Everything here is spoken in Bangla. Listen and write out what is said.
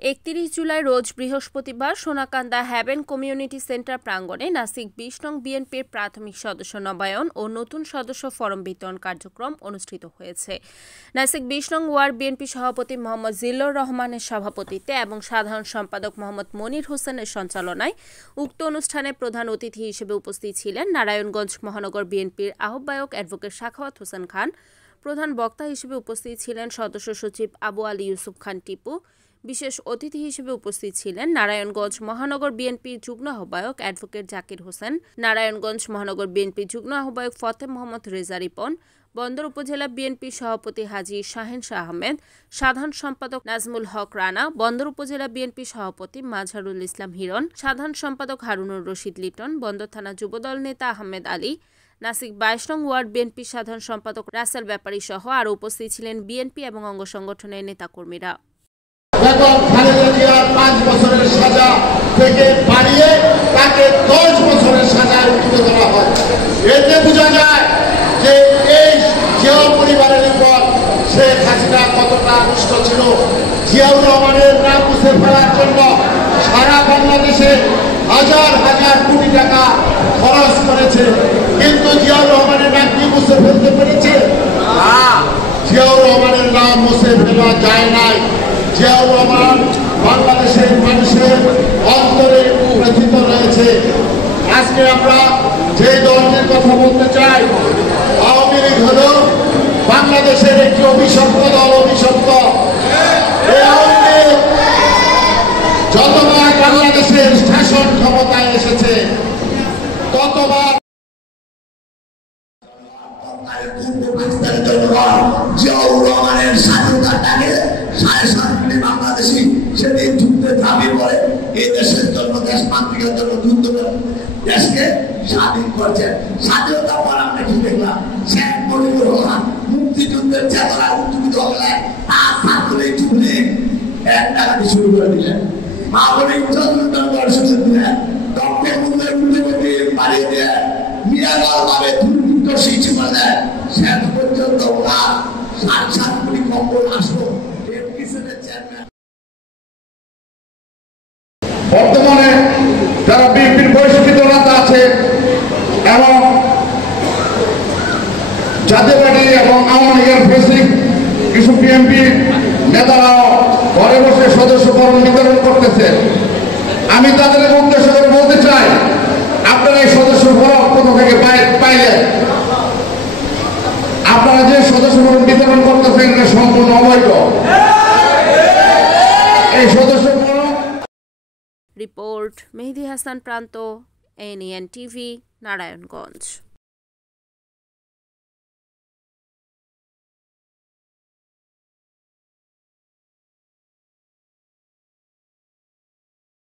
31 জুলাই রোজ বৃহস্পতিবার সোনাকান্দা হ্যাভেন কমিউনিটি সেন্টার প্রাঙ্গণে নাসিক 20 নং বিএনপির প্রাথমিক সদস্য নবায়ন ও নতুন সদস্য ফরম বিতরণ কার্যক্রম অনুষ্ঠিত হয়েছে। নাসিক 20 নং ওয়ার্ড বিএনপি সভাপতি মোহাম্মদ জিল্লুর রহমানের সভাপতিত্বে এবং সাধারণ সম্পাদক মোহাম্মদ মনির হোসেনের সঞ্চালনায় উক্ত অনুষ্ঠানে প্রধান অতিথি হিসেবে উপস্থিত ছিলেন নারায়ণগঞ্জ মহানগর বিএনপির আহ্বায়ক অ্যাডভোকেট সাখাওয়াত হোসেন খান। প্রধান বক্তা হিসেবে উপস্থিত ছিলেন সদস্য সচিব আবু আলী ইউসুফ খান টিপু। বিশেষ অতিথি হিসেবে উপস্থিত ছিলেন নারায়ণগঞ্জ মহানগর বিএনপি যুগ্ম আহ্বায়ক অ্যাডভোকেট জাকির হোসেন, নারায়ণগঞ্জ মহানগর বিএনপি যুগ্ম আহ্বায়ক ফতে মোহাম্মদ রেজা রিপন, বন্দর উপজেলা বিএনপি সভাপতি হাজী শাহিন শাহ আহমেদ, সাধারণ সম্পাদক নাজমুল হক রানা, বন্দর উপজেলা বিএনপি সভাপতি মাজহারুল ইসলাম হিরণ, সাধারণ সম্পাদক হারুনুর রশিদ লিটন, বন্দর থানা যুবদল নেতা আহমেদ আলী, নাসিক 22 নং ওয়ার্ড বিএনপি সাধারণ সম্পাদক রাসেল ব্যাপারী সহ আরও উপস্থিত ছিলেন বিএনপি এবং অঙ্গ সংগঠনের নেতাকর্মীরা। খালেদা জিয়ার 5 বছরের সাজা থেকে বাড়িয়ে তাকে 10 বছরের সাজায় উঠতে দেওয়া হয়। এতে বোঝা যায় যে এই জিয়া পরিবারের উপর শেখ হাসিনা কতটা রুষ্ট ছিল। জিয়াউর রহমানের নাম মুছে ফেলার জন্য সারা বাংলাদেশে হাজার হাজার কোটি টাকা খরচ করেছে, কিন্তু জিয়াউর রহমানের নাম কি মুছে ফেলতে পেরেছে? না, জিয়াউর রহমানের নাম মুছে ফেলা যায় নাই। জিয়াউর রহমান বাংলাদেশের মানুষের অন্তরে উপস্থিত রয়েছে। আজকে আমরা যে দলটির কথা বলতে চাই, আওয়ামী লীগ হল বাংলাদেশের একটি অভিশপ্ত দল। অভিশপ্ত এই আওয়ামী লীগ যতবার বাংলাদেশের শাসন ক্ষমতায় এসেছে ততবার জিয়াউর রহমানের স্বাধীনতাটাকে বাংলাদেশি সেদিন যুদ্ধের দাবি করে এই দেশের জন্য, দেশ মাতৃকার জন্য যুদ্ধ করে দেশকে স্বাধীন করছেন। স্বাধীনতা পর আমরা কি দেখলাম? শেখ মুজিবুর রহমান মুক্তিযুদ্ধের চেতনা উজ্জীবিত হলে তার ছাত্র চুলে এক ডাকাতি শুরু করে দিলেন। মা বলে সুযোগ দিলেন, ডক্টর মুখের মুখে বাড়িয়ে দিয়ে নিরাগর ভাবে দুর্বৃত্ত সৃষ্টি করে দেয়। শেষ পর্যন্ত ওরা 7 কোটি কম্বল আসলো। বর্তমানে যারা বিএনপির বহিষ্কৃত নেতা আছে এবং জাতীয় পার্টি এবং আওয়ামী লীগের ফেসিক কিছু বিএনপি নেতারাও ঘরে বসে সদস্য ফরম বিতরণ করতেছে। আমি তাদের উদ্দেশ্য করে বলতে চাই, আপনারা এই সদস্য ফরম কোথা থেকে পাইলেন? আপনারা যে সদস্য ফরম বিতরণ করতেছেন এটা সম্পূর্ণ অবৈধ। এই সদস্য রিপোর্ট মেহেদী হাসান প্রান্ত, ANN টিভি, নারায়ণগঞ্জ।